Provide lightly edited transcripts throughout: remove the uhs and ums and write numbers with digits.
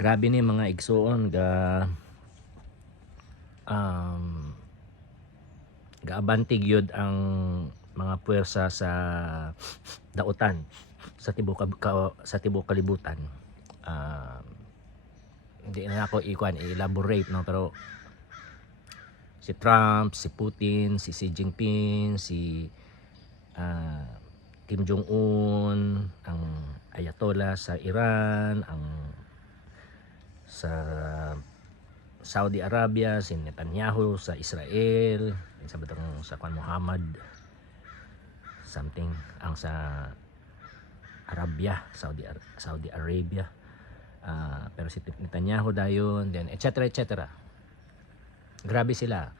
Grabe ni mga igsoon um, gaabantig yun ang mga puwersa sa dautan sa tibok kalibutan. Um, Hindi na ako i-elaborate, no, pero si Trump, si Putin, si Xi Jinping, si ah, Kim Jong-un, ang Ayatollah sa Iran, ang sa Saudi Arabia, si Netanyahu sa Israel, sabi itong sa Kwan Muhammad something, ang sa Arabia, Saudi Arabia. Pero si Netanyahu dayon, then etc. Grabe sila.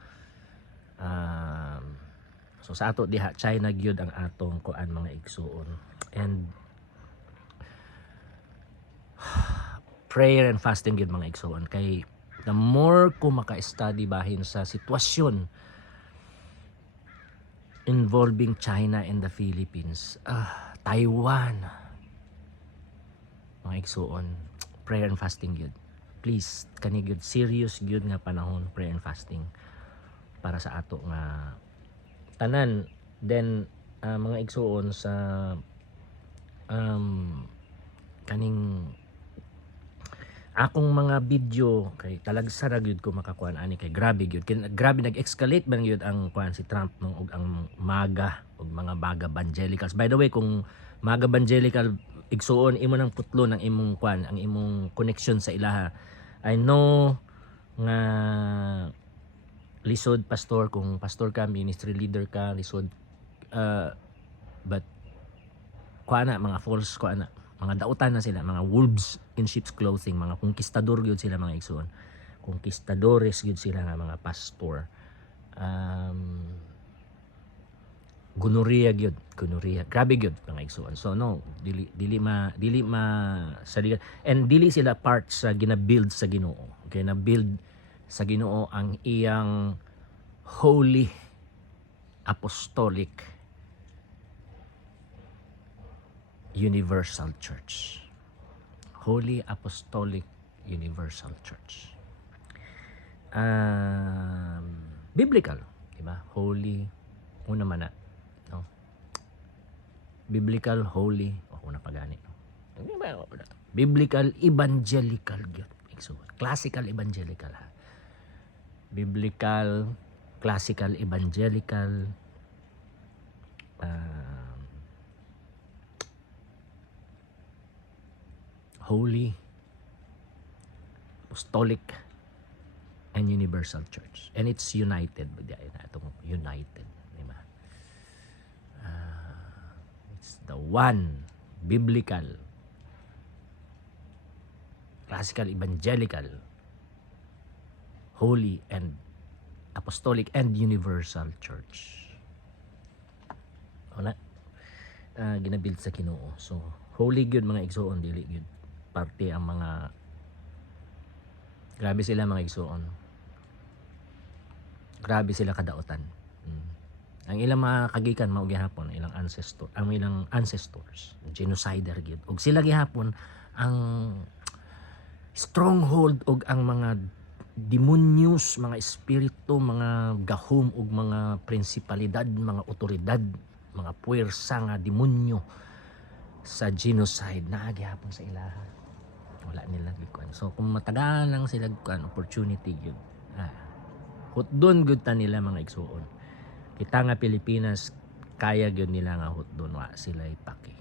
So sa ato diha China gyud ang atong kuan mga igsuon. And prayer and fasting gyud mga igsuon, kay the more ko maka-study bahin sa sitwasyon involving China and the Philippines, Taiwan, mga igsuon, prayer and fasting gyud. Please, kani gyud serious gyud nga panahon, prayer and fasting para sa ato nga tanan. Then mga igsuon sa kaning akong mga video, kay talagsara gyud ko makakuan ani, kay grabe gyud, grabe nag-escalate man gyud ang kuan si Trump nung og ang MAGA og mga MAGA evangelicals. By the way, kung MAGA evangelical igsuon, imo nang putlo ng imong kuan, ang imong connection sa ilaha. I know nga lisod pastor, kung pastor ka, ministry leader ka, lisod, but kuan na mga false kuan na, mga dautan na sila, mga wolves in sheep's clothing, mga conquistador gyud sila mga igsoon, conquistadores gyud sila nga mga pastor. Gonorrhea gyud, gonorrhea, grabe gyud mga igsoon. So no, dili ma sa and dili sila part sa gina-build sa Ginoo. Okay, na build sa Ginoo ang iyang holy apostolic universal church. Holy Apostolic Universal Church. Biblical, di ba? Holy, una man na, no? Biblical, holy, una pa gani, no? Biblical, evangelical, classical evangelical, ha? Biblical, classical evangelical, holy, apostolic, and universal church. And it's united. Itong united. Diba? It's the one biblical, classical, evangelical, holy, and apostolic, and universal church. Wala. Ginabuild sa Ginoo. So, holy gyud mga igsoon, dili gyud parte ang mga, grabe sila mga igsoon, grabe sila kadautan. Ang ilang mga kagikan mao gihapon, ilang ancestors genocider gyud, ug sila gihapon ang stronghold og ang mga demonyos, mga espiritu, mga gahom ug mga prinsipalidad, mga otoridad, mga puwersa nga demonyo sa genocide na gihapon sa ilaha. Wala nila gikuan. So kung matagaan lang sila kuan opportunity gyud, hutdon gyud ta nila mga igsuon. Kita nga Pilipinas, kaya gyud nila nga hutdon, wa sila ipaki.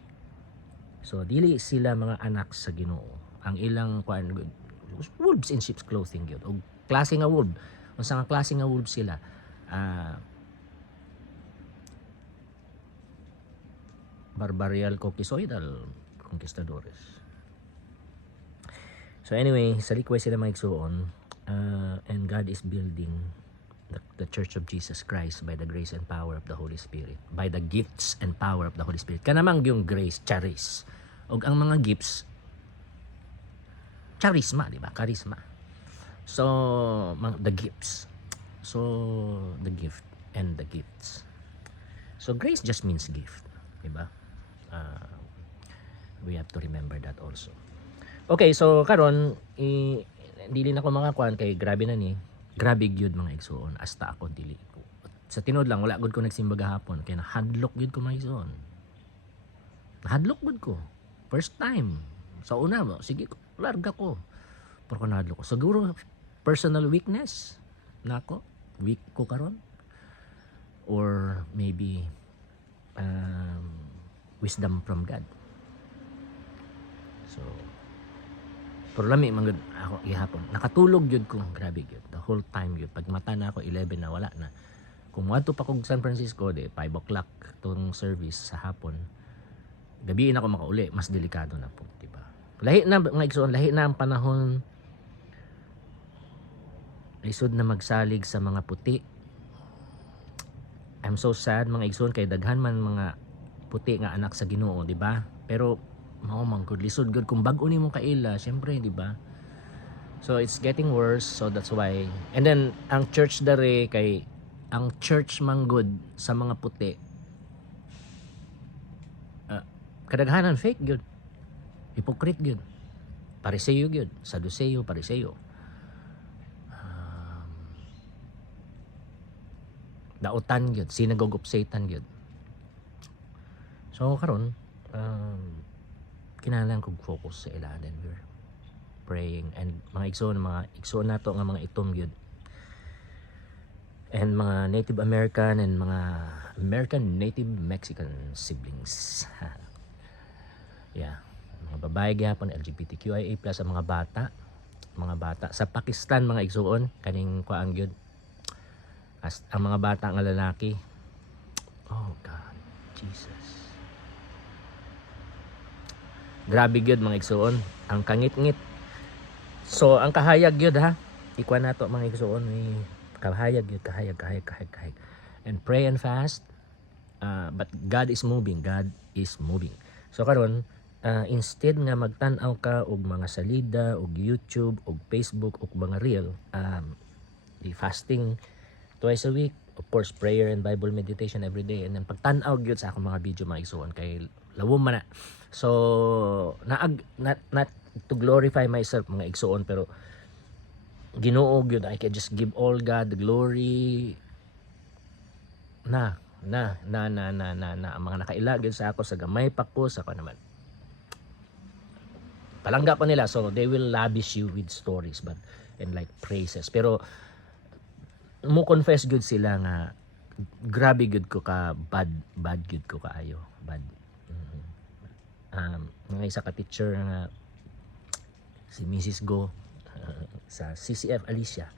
So dili sila mga anak sa Ginoo. Ang ilang kuan gyud, wolves in sheep's clothing gyud, og klase nga wolf. Unsa nga klase nga wolf sila? Barbarial conquistoidal conquistadores. So anyway, sa request sila mga igsuon, and God is building the Church of Jesus Christ by the grace and power of the Holy Spirit, by the gifts and power of the Holy Spirit. Kanamang yung grace, charis. Og ang mga gifts, charisma, di ba? Charisma. So, the gifts. So, the gift and the gifts. So, grace just means gift, di ba? We have to remember that also. Okay, so karon dili na ko makakuan kay grabe na ni. Grabe gyud mga igsoon, hasta ako dili ko. Sa tinod lang wala gud ko nagsimba gahapon kay nahadlok gyud ko mga igsoon. Nahadlok gud ko. First time. Sa una mo, sige, larga ko. Pero ko nahadlok ko. Siguro personal weakness nako. Weak ko karon. Or maybe wisdom from God. So, pero lami man gud ako gihapon. Nakatulog gyud ko, grabe gyud. The whole time gyud. Pag mata na ako 11 na wala na. Kung moadto pa kog San Francisco de 5 o'clock tong service sa hapon. Gabi na ako makauli, mas delikado na po, di ba? Lahi na mga igsoon, lahi na ang panahon. Lisod na magsalig sa mga puti. I'm so sad mga igsoon kay daghan man mga puti nga anak sa Ginoo, di ba? Pero mao man gud lisod gud kung bag-o nimo kaila, syempre, di ba? So it's getting worse, so that's why. And then ang church dare kay ang church man gud sa mga puti. Kadaghanan fake gyud. Hypocrite gyud. Pariseyo gyud, Saduceo, Pariseyo. Dautan gyud, synagogue of Satan gyud. So karon kinahanglan kog focus sa ila, then we're praying and mga igsoon nato nga mga itom gyud. And mga Native American and mga American Native Mexican siblings. Yeah. Mga babae gyapon, LGBTQIA+ ang mga bata sa Pakistan mga igsoon kaning kuan gyud. As ang mga bata nga lalaki. Oh God, Jesus. Grabe gyud mga igsoon, ang kangit-ngit. So ang kahayag gyud ha. Ikuan nato mga igsoon, kahayag gyud, kahayag. And pray and fast. But God is moving. So karon instead nga magtan-aw ka og mga salida og YouTube og Facebook og mga reel, the fasting twice a week, of course prayer and Bible meditation every day, and then pagtan-aw gyud sa akong mga video mga igsoon kay lawom man na. So not to glorify myself mga igsoon, pero Ginoo gyud, I can just give all God the glory. Ang mga nakailagid sa ako sa gamay pa ko sa naman. Palangga pa nila, so they will lavish you with stories and like praises. Pero mo confess good sila nga grabe good ko ka bad good ko kaayo, bad. Mga isa ka teacher nga si Mrs. Go sa CCF Alicia.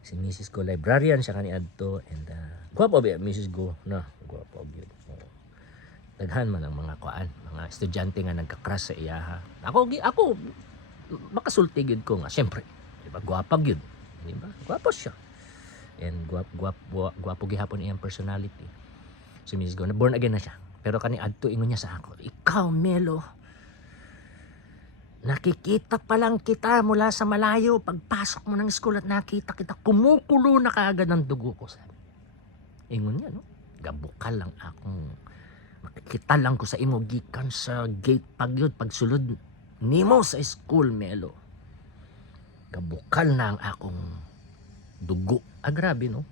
Si Mrs. Go librarian siya kaniadto, and gwapo ba Mrs. Go, no? Gwapo gyud. Daghan man ang mga mga estudyante nga nagka-crush sa iyaha. Ako makasulti gyud ko nga, syempre, di ba? Gwapa gyud, di ba? Gwapo siya. And gwapo gihapon iyang personality. Si Mrs. Go, na born again na siya. Pero kaniadto ingon niya sa ako, "Ikaw, Melo, nakikita pa lang kita mula sa malayo. Pagpasok mo ng school at nakita kita, kumukulo na kaagad ng dugo ko." Sabi. Ingon niya, no? Gabukal lang akong makikita lang ko sa imo gikan sa gate pagyod pagsulod nimo sa school, Melo. Gabukal na ang akong dugo. Grabe, no?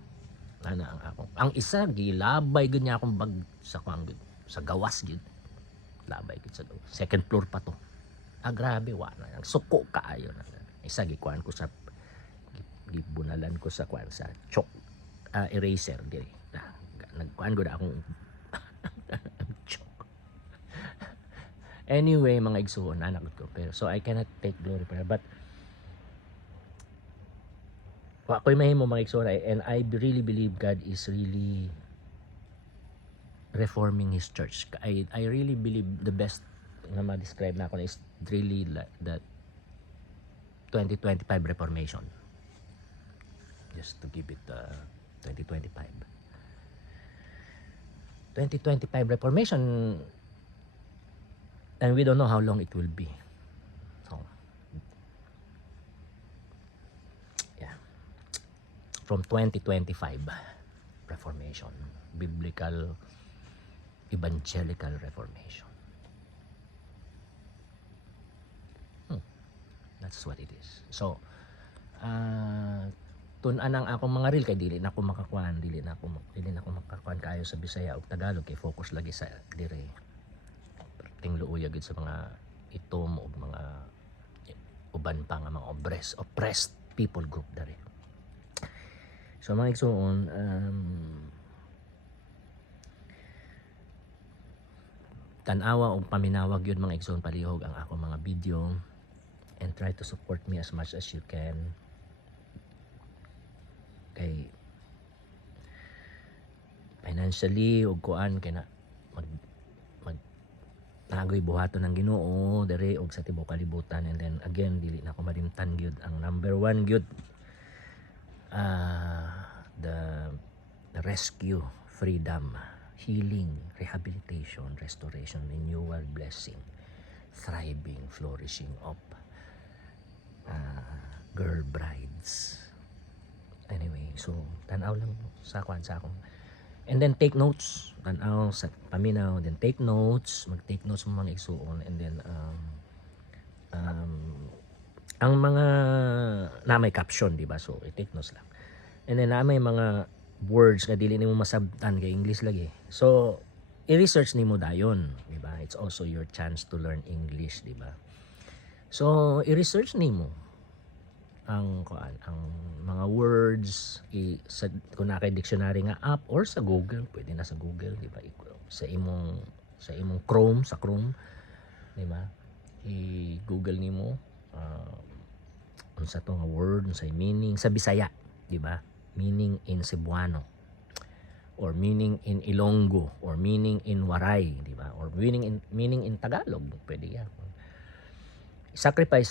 Ana ang akong. Ang isa gilabay gud niya akong bag sa sa gawas gud. Labay gud sa gawas. Second floor pa to. Grabe, wala nang suko kaayo na. Isa gikuan ko sa gibunalan ko sa sa chalk eraser diri. Nagkuan gud akong chalk. Anyway, mga igsoon anak ko, pero so I cannot take glory for her, but wa ko'y mahimo mga igsoon, and I really believe God is really reforming His church. I really believe the best na ma-describe na ako is really the 2025 Reformation. Just to give it 2025 Reformation, and we don't know how long it will be. So, yeah. From 2025 Reformation, Biblical Evangelical Reformation. That's what it is. So, tun-an ang akong mga reel kay dili na ako makakuan, dili na ako makakuan kayo sa Bisaya ug Tagalog kay focus lagi sa dire. Ting luoy gid sa mga itom ug mga uban pa nga mga oppressed people group dari. So mga igsoon, tanawa o paminawag yun mga igsoon palihog ang ako mga video, and try to support me as much as you can. Kay financially og kuan kay na mag nagoy buhaton ng Ginoo dere og sa tibuok kalibutan, and then again dili na ko malimtan gyud ang number one gyud, the rescue, freedom, healing, rehabilitation, restoration, renewal, blessing, thriving, flourishing of girl brides. Anyway, so tanaw lang sa akong, and then take notes, tanaw sa paminaw, then take notes, mag-take notes mo mga igsuon, and then ang mga na may caption, di ba? So i-take notes lang. And then na may mga words na dili nimo masabtan kay English lagi. So i-research nimo dayon, di ba? It's also your chance to learn English, di ba? So i-research nimo ang mga words sa kung na kay dictionary nga app or sa Google, pwede na sa Google, di ba? Sa imong Chrome, di ba? I-Google nimo unsa to nga word, unsa meaning sa Bisaya, di ba? Meaning in Cebuano, or meaning in Ilonggo, or meaning in Waray, di ba? Or meaning in Tagalog, pwede yan. Sacrifice